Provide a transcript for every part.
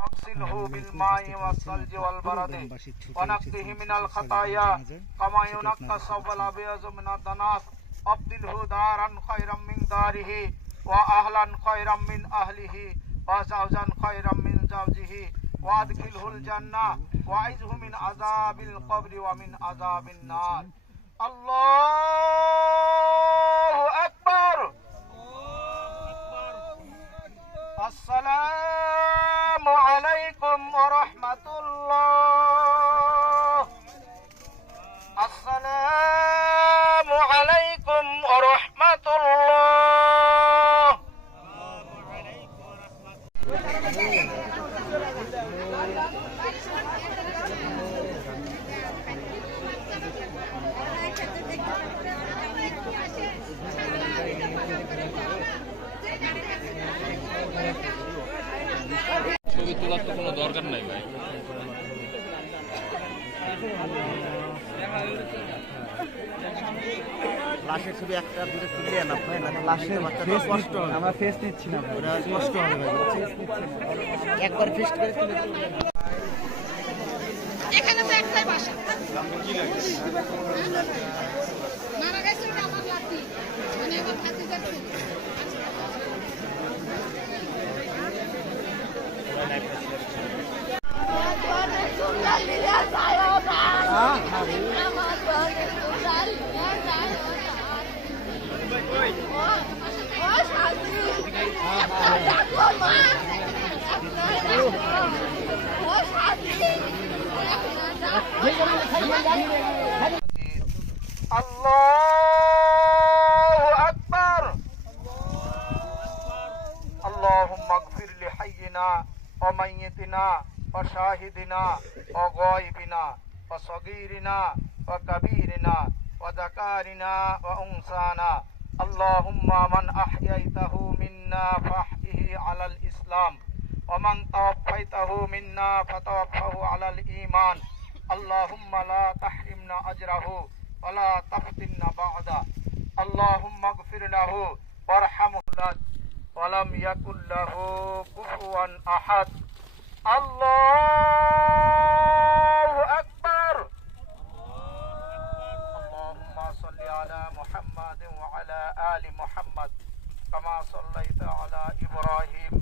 اغسله بالماء والثلج والبرد ونقه من الخطايا كما ينقى الثوب الابيض من الدنس ابدله دارا خيرا من داره واهلا خيرا من اهله وزوجا خيرا من زوجه وادخله الجنه واعذه من عذاب القبر ومن عذاب النار الله اكبر السلام عليكم ورحمة الله السلام عليكم ورحمة الله ছবি তোলার তো কোনো দরকার নাই ভাই। লাশের ছবি একটা দূরে তুলে না ভাই, না লাশের বাচ্চাটা কষ্ট হবে, আমরা ফেস নিচ্ছি না, ওরা কষ্ট হবে ভাই, একবার ফেস করে তুলে এখানে তো একটাই বাসা কি লাগে মারা গেছে আমার লাঠি মানে আমার খাতি যাচ্ছে الله أكبر اللهم اغفر لحينا وميتنا وشاهدنا وغائبنا وصغيرنا وكبيرنا وذكارنا وأنثانا اللهم من أحييته منا فأحيه على الإسلام ومن توفيته منا فتوفه على الإيمان اللهم لا تحرمنا أجره ولا تفتنا بعده اللهم اغفر له وارحمه ولم يكن له كفوا أحد الله أكبر اللهم صل على محمد وعلى آل محمد كما صليت على إبراهيم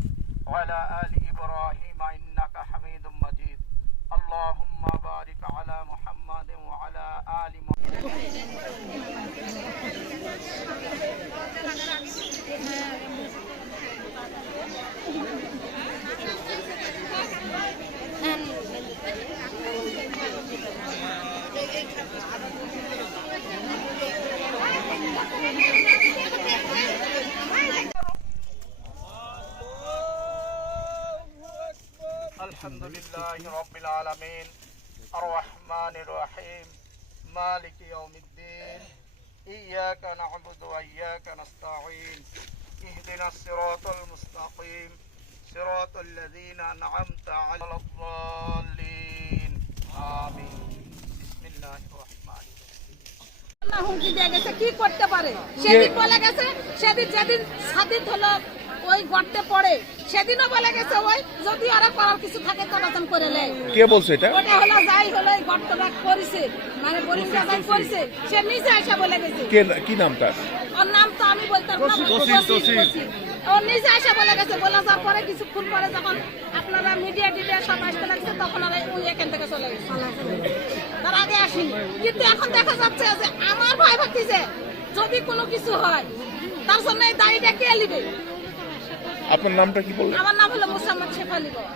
وعلى آل إبراهيم إنك حميد مجيد اللهم بارك على محمد وعلى آل محمد الحمد لله رب العالمين الرحمن الرحيم مالك يوم الدين إياك نعبد وإياك نستعين اهدنا الصراط المستقيم صراط الذين أنعمت عليهم الضالين آمين بسم الله الرحمن الرحيم হুমকি দিয়ে গেছে কি করতে পারে সেদিন বলে গেছে সেদিন যেদিন স্বাধীন হলো ওই গর্তে পড়ে সেদিনও বলে গেছে ওই যদি ওরা করার কিছু থাকে তখন করে নেয় কে বলছে এটা ওটা হলো যাই হলো এই গর্তটা করেছে মানে বরিশা যাই করেছে সে নিজে এসে বলে গেছে কে কি নাম তার ওর নাম তো আমি বলতাম না ও নিজে এসে বলে গেছে বলে যাওয়ার পরে কিছুক্ষণ পরে যখন আপনারা মিডিয়া সব আসতে লাগছে তখন ওরা ওই এখান থেকে চলে গেছে তার আগে আসেনি কিন্তু এখন দেখা যাচ্ছে যে আমার ভয় ভাবতেছে যদি কোনো কিছু হয় তার জন্য এই দায়ীটা কে নিবে আপনার নামটা কি বললেন আমার নাম হলো মোসাম্মদ শেফালি বাবা